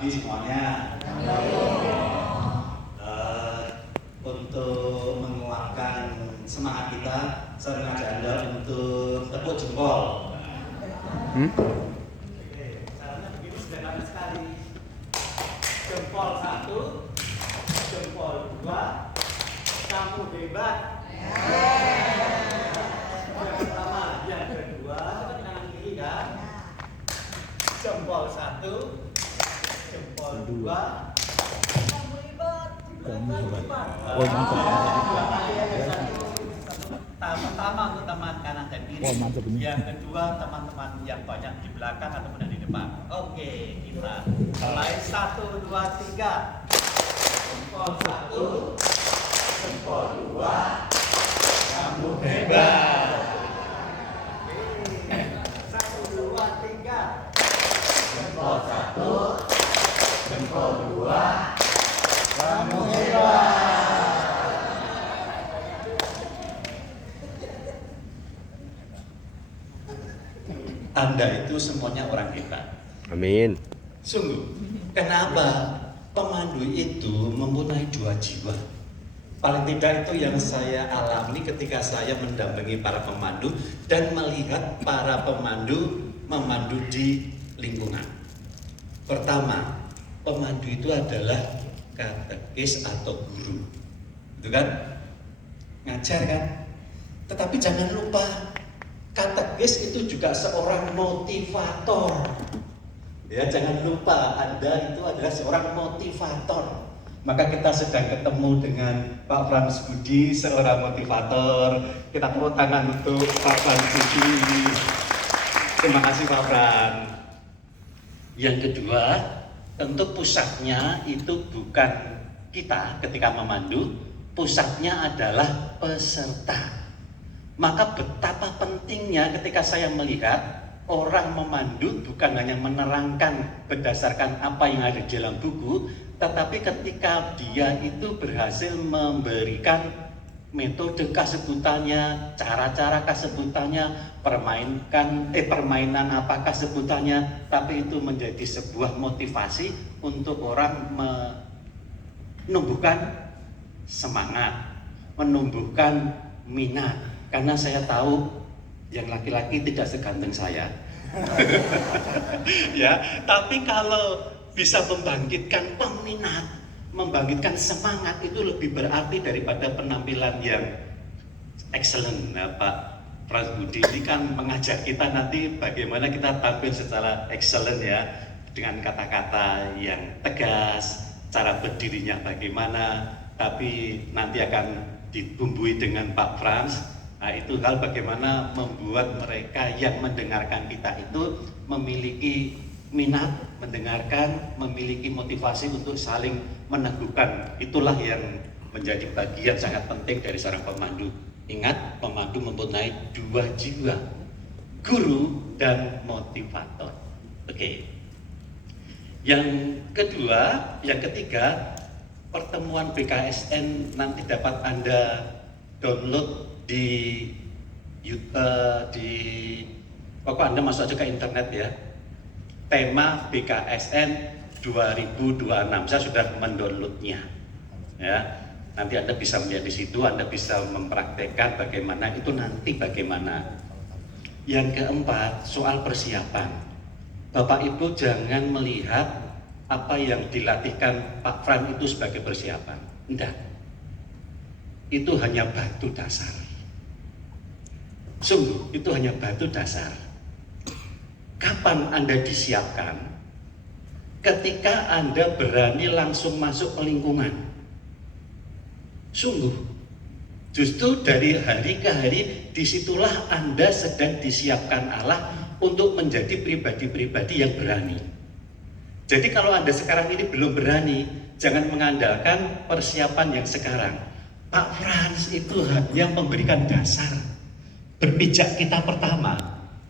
Semuanya untuk menguatkan semangat kita, saya mengajak Anda untuk tepuk jempol. Oke, caranya begini sederhana sekali. Jempol 1, jempol 2, kamu hebat. Yang pertama, yang kedua, tangan kiri kan? Jempol 1, jempol 2, kamu hebat. Oh, mantap. Pertama untuk teman kanan dan kiri. Oh, mantap ini. Yang kedua teman-teman yang banyak di belakang ataupun di depan. Oke, kita mulai 1, 2, 3. Jempol 1, jempol 2, kamu hebat. Oke, 1, 2, 3. Jempol 1, jempol 2, kamu hebat. Anda itu semuanya orang hebat. Amin. Sungguh, kenapa pemandu itu mempunyai 2 jiwa? Paling tidak itu yang saya alami ketika saya mendampingi para pemandu dan melihat para pemandu memandu di lingkungan. Pertama, pemandu itu adalah katekis atau guru, itu kan? Ngajar kan? Tetapi jangan lupa, katekis itu juga seorang motivator. Ya, jangan lupa Anda itu adalah seorang motivator. Maka kita sedang ketemu dengan Pak Frans Budi, seorang motivator. Kita tepuk tangan untuk Pak Frans Budi. Terima kasih Pak Frans. Yang kedua, tentu pusatnya itu bukan kita ketika memandu, pusatnya adalah peserta. Maka betapa pentingnya ketika saya melihat orang memandu bukan hanya menerangkan berdasarkan apa yang ada di dalam buku, tetapi ketika dia itu berhasil memberikan metode kesebutannya, cara-cara kesebutannya, permainan apakah sebutannya, tapi itu menjadi sebuah motivasi untuk orang menumbuhkan semangat, menumbuhkan minat. Karena saya tahu yang laki-laki tidak seganteng saya. Ya, tapi kalau bisa membangkitkan peminat, membangkitkan semangat, itu lebih berarti daripada penampilan yang excellent. Nah, Pak Frans Budi ini kan mengajak kita nanti bagaimana kita tampil secara excellent ya, dengan kata-kata yang tegas, cara berdirinya bagaimana, tapi nanti akan dibumbui dengan Pak Frans. Nah, itu hal bagaimana membuat mereka yang mendengarkan kita itu memiliki minat mendengarkan, memiliki motivasi untuk saling meneguhkan. Itulah yang menjadi bagian sangat penting dari seorang pemandu. Ingat, pemandu mempunyai 2 jiwa, guru dan motivator. Oke. Yang kedua, yang ketiga, pertemuan BKSN nanti dapat Anda download di pokok Anda masuk aja ke internet ya, tema BKSN 2026. Saya sudah mendownloadnya ya, nanti Anda bisa melihat di situ, Anda bisa mempraktekkan bagaimana itu nanti bagaimana. Yang keempat, soal persiapan. Bapak Ibu jangan melihat apa yang dilatihkan Pak Fran itu sebagai persiapan, enggak, itu hanya batu dasar. Sungguh, itu hanya batu dasar. Kapan Anda disiapkan? Ketika Anda berani langsung masuk ke lingkungan. Sungguh, justru dari hari ke hari, disitulah Anda sedang disiapkan Allah untuk menjadi pribadi-pribadi yang berani. Jadi kalau Anda sekarang ini belum berani, jangan mengandalkan persiapan yang sekarang. Pak Frans itu hanya memberikan dasar, berpijak kita pertama,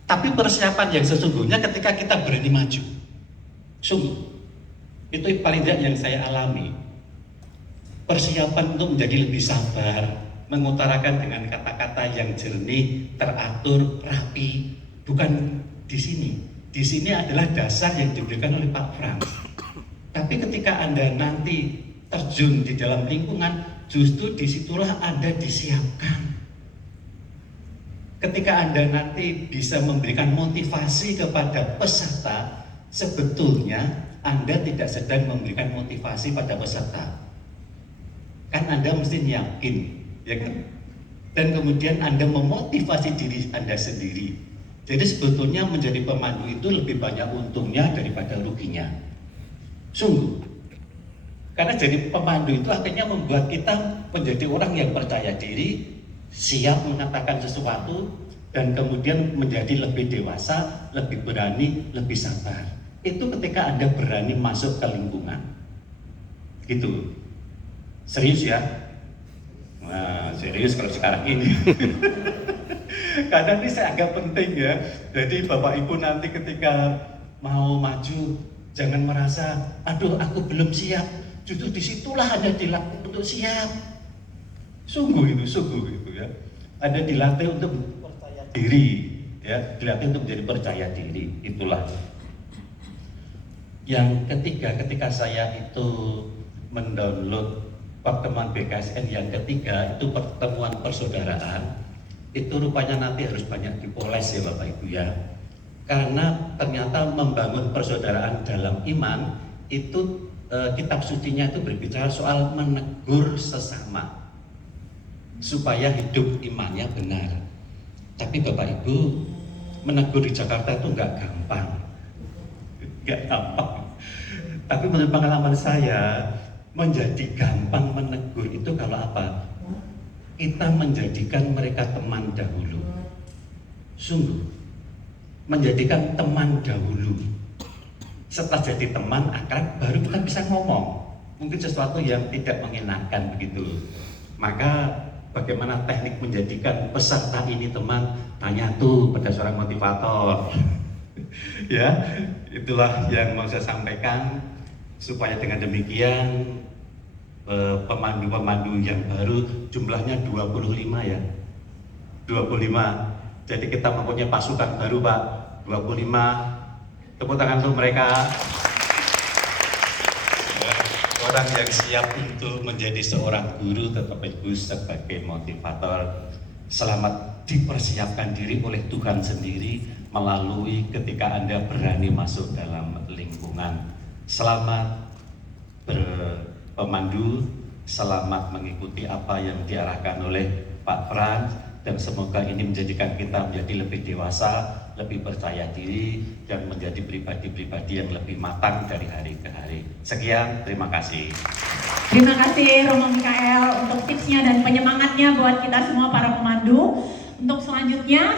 tapi persiapan yang sesungguhnya ketika kita berani maju. Sungguh, itu paling tidak yang saya alami. Persiapan untuk menjadi lebih sabar, mengutarakan dengan kata-kata yang jernih, teratur, rapi, bukan di sini. Di sini adalah dasar yang diberikan oleh Pak Frans. Tapi ketika Anda nanti terjun di dalam lingkungan, justru disitulah Anda disiapkan. Ketika Anda nanti bisa memberikan motivasi kepada peserta, sebetulnya Anda tidak sedang memberikan motivasi pada peserta. Kan Anda mesti yakin, ya kan? Dan kemudian Anda memotivasi diri Anda sendiri. Jadi sebetulnya menjadi pemandu itu lebih banyak untungnya daripada ruginya. Sungguh. Karena jadi pemandu itu akhirnya membuat kita menjadi orang yang percaya diri, siap mengatakan sesuatu, dan kemudian menjadi lebih dewasa, lebih berani, lebih sabar. Itu ketika Anda berani masuk ke lingkungan. Gitu. Serius ya? Nah, serius kalau sekarang ini. Karena ini saya anggap penting ya. Jadi Bapak Ibu nanti ketika mau maju, jangan merasa, aduh aku belum siap. Justru disitulah Anda dilatih untuk siap. Sungguh itu ya. Anda dilatih untuk percaya diri, ya, dilatih untuk menjadi percaya diri. Itulah. Yang ketiga, ketika saya itu mendownload pertemuan BKSN yang ketiga, itu pertemuan persaudaraan, itu rupanya nanti harus banyak dipoles ya Bapak Ibu ya. Karena ternyata membangun persaudaraan dalam iman itu kitab sucinya itu berbicara soal menegur sesama supaya hidup imannya benar. Tapi Bapak Ibu, menegur di Jakarta itu nggak gampang. Tapi menurut pengalaman saya, menjadi gampang menegur itu kalau apa? Kita menjadikan mereka teman dahulu. Sungguh, menjadikan teman dahulu. Setelah jadi teman akrab, baru kita bisa ngomong. Mungkin sesuatu yang tidak mengenakan begitu. Maka bagaimana teknik menjadikan peserta ini teman? Tanya tuh pada seorang motivator. Ya, itulah yang mau saya sampaikan. Supaya dengan demikian pemandu-pemandu yang baru jumlahnya 25 ya. 25. Jadi kita mempunyai pasukan baru Pak, 25. Tepuk tangan untuk mereka. Orang yang siap untuk menjadi seorang guru tetap Ibu sebagai motivator. Selamat dipersiapkan diri oleh Tuhan sendiri melalui ketika Anda berani masuk dalam lingkungan. Selamat berpemandu, selamat mengikuti apa yang diarahkan oleh Pak Frans, dan semoga ini menjadikan kita menjadi lebih dewasa, lebih percaya diri, dan menjadi pribadi-pribadi yang lebih matang dari hari ke hari. Sekian, terima kasih. Terima kasih Romo Mikael untuk tipsnya dan penyemangatnya buat kita semua para pemandu. Untuk selanjutnya